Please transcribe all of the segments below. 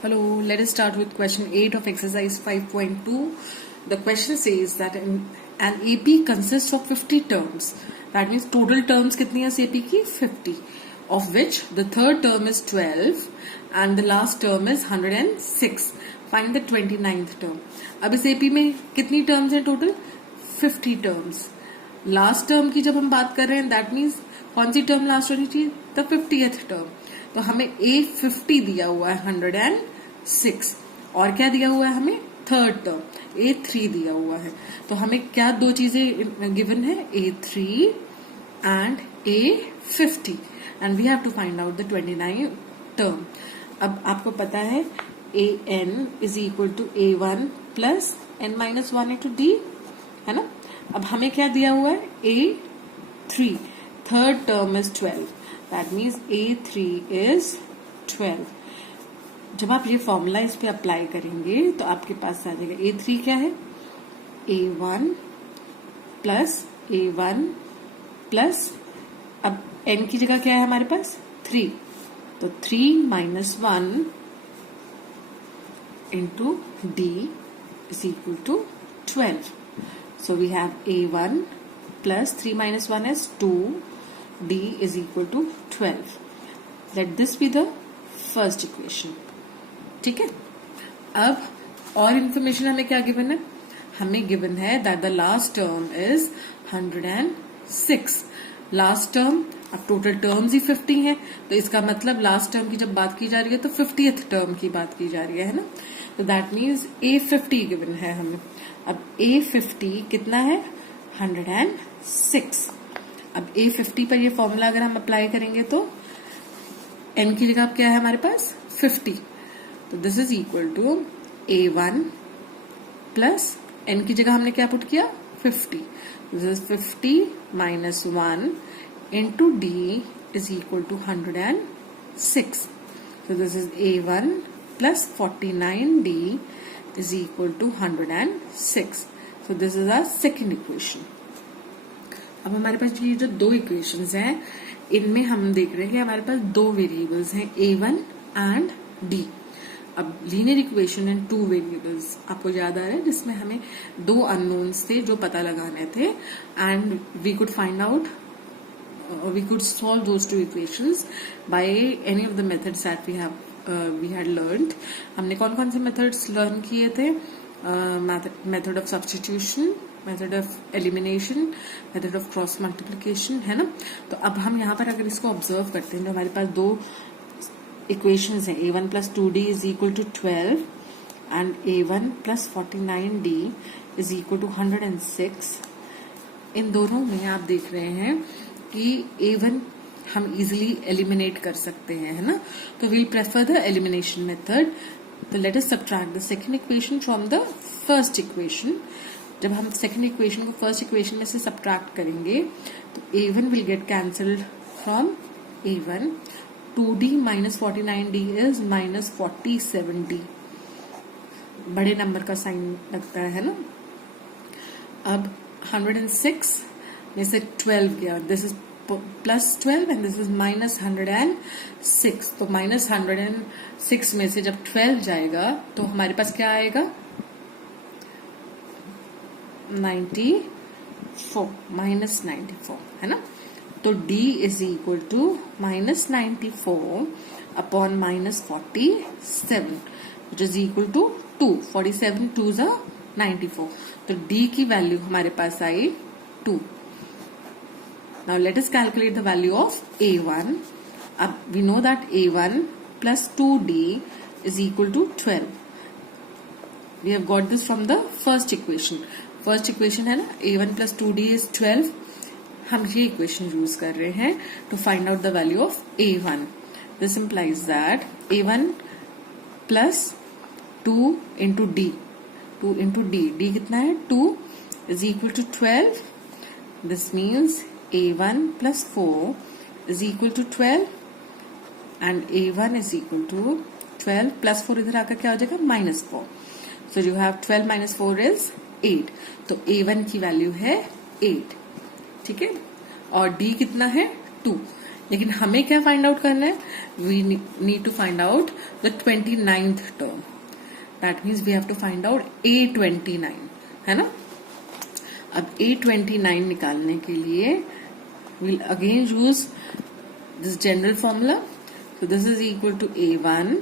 Hello, let us start with question 8 of exercise 5.2. The question says that an AP consists of 50 terms. That means total terms कितनी है AP की 50, of which the third term is 12 and the last term is 106. Find the 29th term. अब इस AP में कितनी terms हैं total? 50 terms. Last term की जब हम बात कर रहे हैं दैट मीन्स कौन सी टर्म लास्ट होनी चाहिए? The 50th term. तो हमें A50 दिया हुआ है 106 और क्या दिया हुआ है हमें? थर्ड टर्म A3 दिया हुआ है. तो हमें क्या दो चीजें गिवन है? A3 and A50 and we have to find out the 29 term. अब आपको पता है AN is equal to A1 plus N-1 into D है ना. अब हमें क्या दिया हुआ है? A3 third term is 12. That means A3 is 12. जब आप ये फॉर्मूला इस पे अप्लाई करेंगे तो आपके पास आ जाएगा A3 क्या है? A1 प्लस अब N की जगह क्या है हमारे पास? 3. तो 3 minus 1 into D is equal to 12. So we have A1 plus 3 minus 1 is 2. D is equal to 12. Let this be the first equation. ठीक है. अब और इंफॉर्मेशन हमें क्या गिवन है? हमें गिवन है that the last term is 106. Last term, अब टोटल टर्म्स ही 50 हैं तो इसका मतलब लास्ट टर्म की जब बात की जा रही है तो 50th टर्म की बात की जा रही है ना. तो दैट मीन्स A50 गिवन है हमें. अब A50 कितना है? 106. अब A50 पर ये फॉर्मूला अगर हम अप्लाई करेंगे तो N की जगह क्या है हमारे पास? 50. तो this is equal to A1 plus N की जगह हमने क्या पुट किया? 50. This is 50 minus 1 into D is equal to 106. तो this is A1 plus 49D is equal to 106. So this is our second equation. अब हमारे पास ये जो दो इक्वेशंस हैं इनमें हम देख रहे हैं कि हमारे पास दो वेरिएबल्स हैं A1 एंड D. अब linear equation and two variables आपको याद आ रहा है जिसमें हमें दो अननोन्स थे जो पता लगाने थे and we could find out we could solve those two equations by any of the methods that we had learned. हमने कौन कौन से methods learn किए थे? Method of substitution, method of elimination, method of cross multiplication है ना. तो अब हम यहाँ पर अगर इसको observe करते हैं तो हमारे पास दो equations हैं. A1 plus 2D is equal to 12 and A1 plus 49D is equal to 106. इन दोनों में आप देख रहे हैं कि A1 हम इजिली एलिमिनेट कर सकते हैं है ना. तो we'll prefer the elimination method. तो let us subtract the second equation from the first equation. जब हम सेकंड इक्वेशन को फर्स्ट इक्वेशन में से सब्ट्रैक्ट करेंगे तो A1 will get cancelled from A1. 2D minus 49D is minus 47D. बड़े number का साइन लगता है ना. अब 106 में से 12 गया. This is plus 12 and this is minus 106. तो माइनस 106 में से जब 12 जाएगा तो हमारे पास क्या आएगा? 94 माइनस 94 है ना. तो D is equal to minus 94 upon minus 47 which is equal to 2. 47 2 is 94. तो D की वैल्यू हमारे पास आई 2. Now let us calculate the value of A1. We know that A1 plus 2D is equal to 12. We have got this from the first equation. First equation है ना, A1 plus 2D is 12. हम ये equation use कर रहे हैं to find out the value of A1. This implies that A1 plus 2 into D. 2 into D. D कितना है? 2 is equal to 12. This means A1 plus 4 is equal to 12 and A1 is equal to 12 plus 4 इधर आकर क्या हो जाएगा? minus 4. So you have 12 minus 4 is 8. तो A1 की value है 8. ठीक है. और D कितना है? 2. लेकिन हमें क्या फाइंड आउट करना है, we need to find out the 29th term, that means we have to find out A29, है ना। अब A29 निकालने के लिए we'll again use this general formula. So this is equal to A1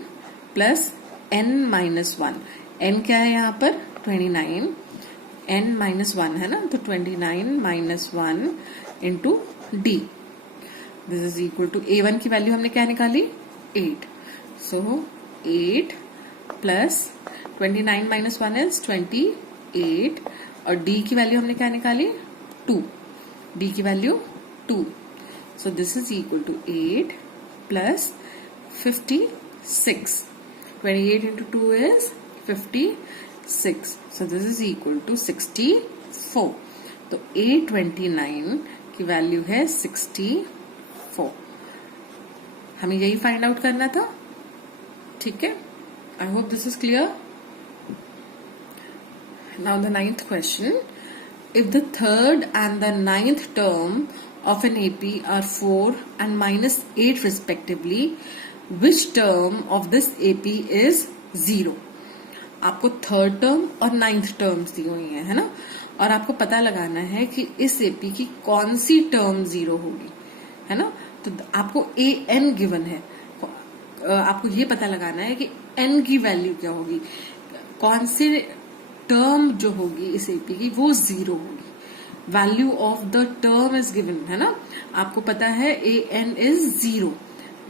plus n minus 1. n क्या है यहाँ पर 29, n minus 1 है ना, तो 29 minus 1 into d. This is equal to A1 की वैल्यू हमने क्या निकाली 8. So 8 plus 29 minus 1 is 28 और d की वैल्यू हमने क्या निकाली 2. d की value 2. So this is equal to 8 plus 56. 28 into 2 is 56. So this is equal to 64. तो A29 की वैल्यू है 64. हमें यही फाइंड आउट करना था, ठीक है। I hope this is clear. Now the 9th question, if the third and the 9th term of an AP are 4 and -8 respectively, which term of this AP is 0? आपको third term और 9th terms दी हुई है ना, और आपको पता लगाना है कि इस AP की कौन सी टर्म 0 होगी, है ना। तो आपको AN गिवन है, आपको ये पता लगाना है कि N की वैल्यू क्या होगी, कौन सी टर्म जो होगी इस AP की वो 0 होगी। Value of the term is given, है ना। आपको पता है AN इज 0,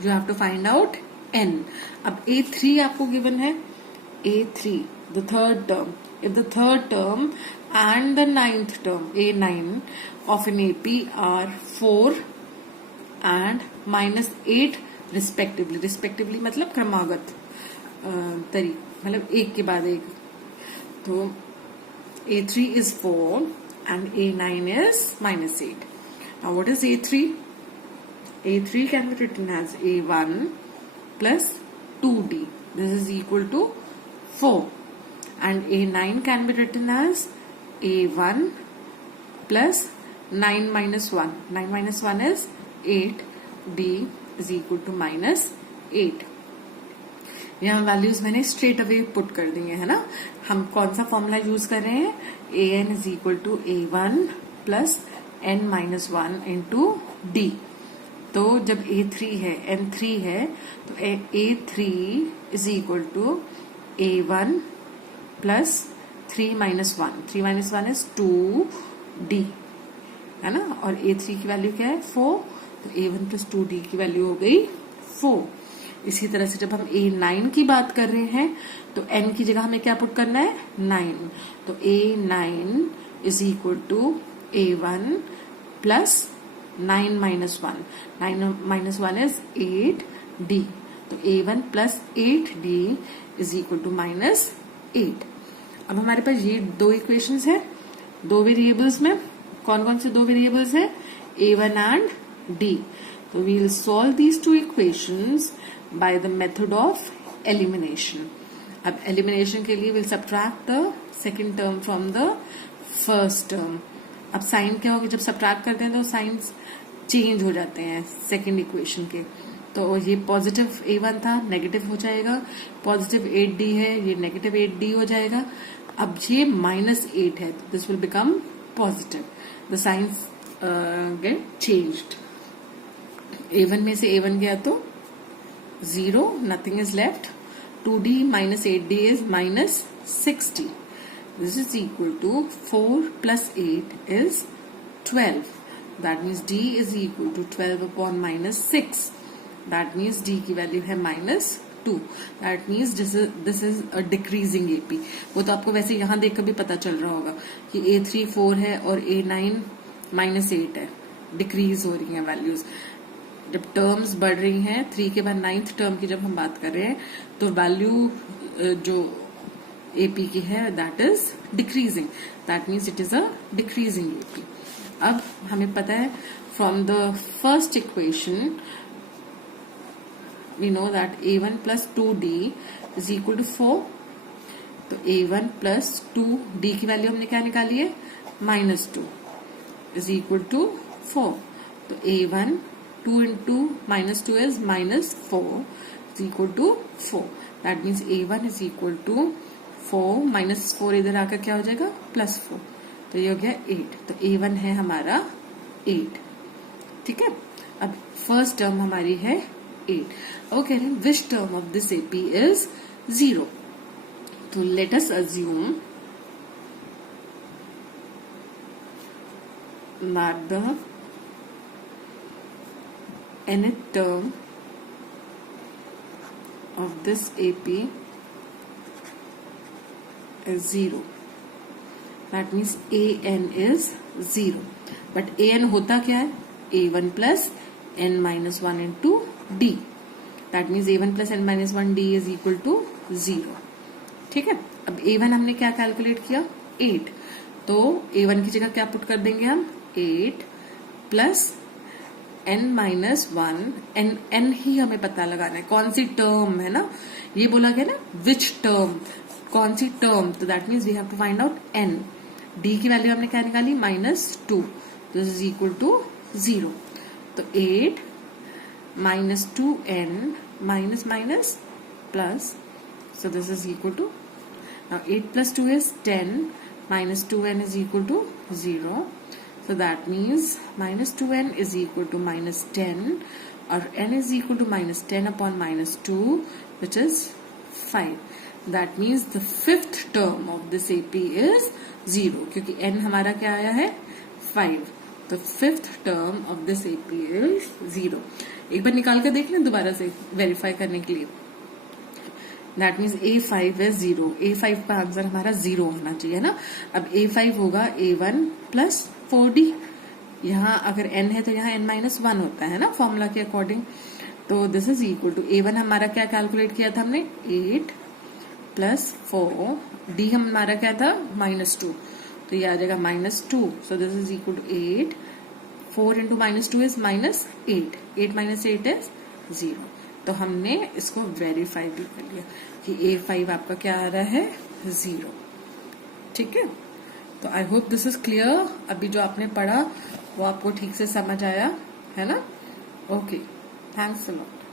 you have to find out N। अब A3 आपको गिवन है, A3 the third term, if the third term and the 9th term A9 of an AP are 4 and -8 respectively, respectively मतलब क्रमागत तरीके, मतलब एक के बाद एक। तो A3 is 4 and A9 is -8. Now what is A3? A3 can be written as A1 plus 2D. This is equal to 4. And A9 can be written as A1 plus 9 minus 1. 9 minus 1 is 8. D is equal to -8. यहाँ values मैंने straight away put कर दी है ना। हम कौन सा formula use कर रहे हैं, AN is equal to A1 plus n minus 1 into D। तो जब A3 है, N3 है, तो A3 is equal to A1 plus 3 minus 1। 3 minus 1 is 2D, है ना। और A3 की वैल्यू क्या है 4, तो A1 plus 2D की वैल्यू हो गई 4। इसी तरह से जब हम A9 की बात कर रहे हैं तो N की जगह हमें क्या पुट करना है 9, तो A9 is equal to A1 plus 9 minus 1। 9 minus 1 is 8D, तो A1 plus 8D is equal to -8। अब हमारे पास ये दो इक्वेशंस है, दो वेरिएबल्स में। कौन कौन से दो वेरिएबल्स है, A1 एंड D। तो we will solve these two equations by the method of elimination। अब elimination के लिए we'll subtract the second term from the first term। अब साइन क्या होगा, जब सब्ट्रैक्ट करते हैं तो साइंस चेंज हो जाते हैं सेकेंड इक्वेशन के। तो ये पॉजिटिव A1 था, नेगेटिव हो जाएगा, पॉजिटिव 8D है, ये नेगेटिव 8D हो जाएगा। अब ये -8 है, तो this will become positive, the signs get changed. A1 में से A1 गया तो 0, nothing is left। 2D minus 8D is -60। This is equal to 4 plus 8 is 12। That means D is equal to 12 upon -6। That means D की value है -2। That means this is a decreasing AP। वो तो आपको वैसे यहाँ देख कर भी पता चल रहा होगा कि A3 4 है और A9 -8 है, डिक्रीज हो रही हैं वैल्यूज। जब टर्म्स बढ़ रही हैं 3 के बाद 9th टर्म की जब हम बात कर रहे हैं तो वैल्यू जो AP की है that is decreasing, that means it is a decreasing AP। अब हमें पता है from the first equation we know that A1 plus 2D is equal to 4। तो A1 plus 2D की वैल्यू हमने क्या निकाली है -2 is equal to 4। तो A1 2 into -2 is -4 is equal to 4. That means A1 is equal to 4 -4 इधर आकर क्या हो जाएगा +4. तो ये हो गया 8. तो A1 है हमारा 8. ठीक है. अब फर्स्ट टर्म हमारी है 8. अब वो कह रहे हैं which term of this AP is 0. तो let us assume that the nth term of this AP is 0. That means AN is 0. But AN होता क्या है? A1 plus N minus 1 into D. That means A1 plus N minus 1 D is equal to 0. ठीक है. अब A1 हमने क्या calculate किया? 8. तो A1 की जगह क्या पुट कर देंगे हम? 8 प्लस N माइनस 1. N ही हमें पता लगाना है. कौन सी टर्म है ना, ये बोला गया ना विच टर्म, कौन सी टर्म. तो that means we have to find out N. D की वैल्यू हमने क्या निकाली? -2. This is equal to 0. तो 8 minus 2N minus minus plus. So this is equal to, now 8 plus 2 is 10 minus 2N is equal to 0. So that means minus 2N is equal to minus 10 or N is equal to minus 10 upon minus 2 which is 5. That means the fifth term of this AP is 0 क्योंकि N हमारा क्या आया है 5. तो fifth term of this AP is 0. एक बार निकाल कर देख लें दोबारा से वेरीफाई करने के लिए. That means A5 is 0. A5 का आंसर हमारा 0 होना चाहिए ना. अब A5 होगा A1 प्लस 4D. यहाँ अगर N है तो यहाँ N माइनस 1 होता है ना फॉर्मूला के अकॉर्डिंग. तो this is equal to A1 हमारा क्या कैलकुलेट किया था हमने 8 प्लस 4. D हमारा क्या था -2. तो ये आ जाएगा -2. So this is equal to 8. 4 into -2 is -8. 8 minus 8 is 0. तो हमने इसको वेरीफाई भी कर लिया कि A5 आपका क्या आ रहा है 0. ठीक है. तो I hope this is clear. अभी जो आपने पढ़ा वो आपको ठीक से समझ आया है ना. Okay, thanks a lot.